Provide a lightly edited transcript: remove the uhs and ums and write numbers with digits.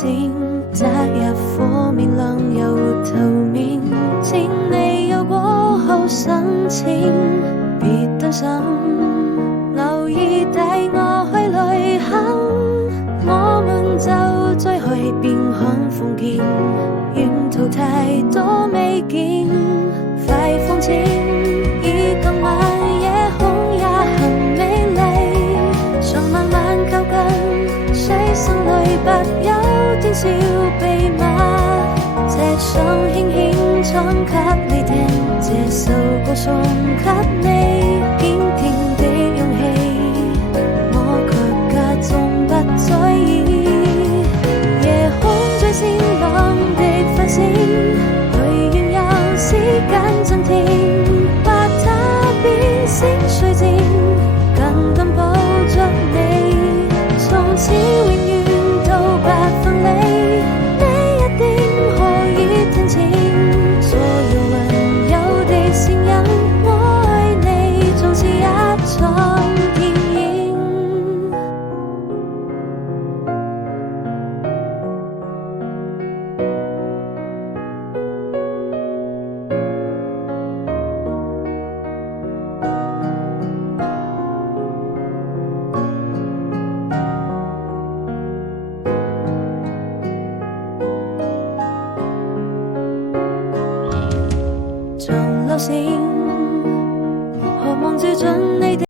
剪，擇日火面亮又頭面，見你有過後深淺，別擔心，留意帶我去旅行，我們就再去邊看風景，沿途太多美景，快放晴，以今晚夜空也很美麗，想慢慢靠近，水聲裏不有點小秘密，這想輕輕唱給你聽，這首歌送給你，堅定的勇氣，我卻假裝不在意，夜空最閃亮的繁星，許願讓時間暫停，把它變成水晶，緊緊抱着你，從此永遠都不分離，你一定可以聽清所有溫柔的聲音，我愛你總是一場電影。像流星，渴望照進你的